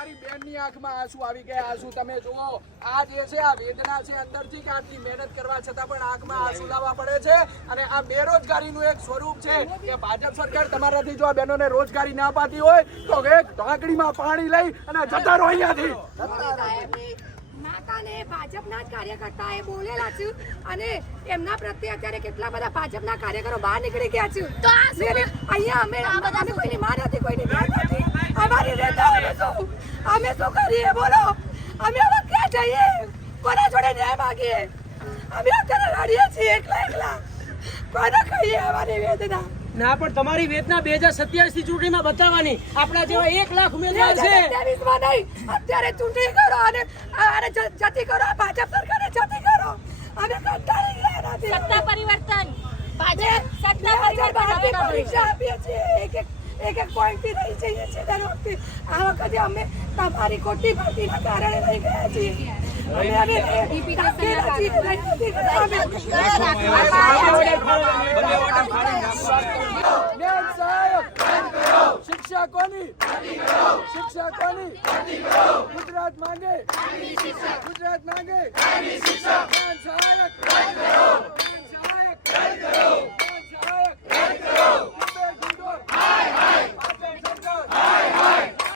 મારી બેનની આંખમાં આંસુ આવી ગયા. આંસુ તમે જુઓ, આ જે છે આ વેદના છે અંદરથી કે આટલી મહેનત કરવા છતાં પણ આંખમાં આંસુ લાવવા પડે છે. અને આ બેરોજગારીનું એક સ્વરૂપ છે કે ભાજપ સરકાર તમારાથી જો આ બહેનોને રોજગારી ના અપાતી હોય તો એક ઢાંકણીમાં પાણી લઈ અને જતા રહો અહીંયાથી. ભાજપના જ કાર્યકર્તા એ બોલેલા છે અને એમના પ્રત્યે અત્યારે કેટલા બધા ભાજપના કાર્યકરો બહાર નીકળી ગયા છે. તો અહીંયા અમે કોઈની માં નથી, કોઈની બેન નથી. અમારી અમે શું કરીએ બોલો? અમે હવે ક્યાં જઈએ? કોના જોડે ન્યાય માંગીએ? અમે અત્યારે રડીએ છીએ એકલા. કોને કહીએ અમારી વેદના? ના, પણ તમારી વેદના 2027 ની ચૂંટણીમાં બતાવવાની. આપણા જેવા 1 લાખ ઉમેદવાર છે. 2027 માં નહીં, અત્યારે ચૂંટણી કરો અને જતી કરો. ભાજપ સરકારને જતી કરો. અમે કંટાળી ગયા નથી. સત્તા પરિવર્તન પરીક્ષા આપીએ છીએ. એક પોઈન્ટ થી રહી જઈએ છીએ દર વખતે. આ વખતે અમે તમારી ખોટી ભરતીના કારણે રહી ગયા છીએ. શિક્ષા કોની? ગુજરાત માંગે. ગુજરાત માંગે. સહાયક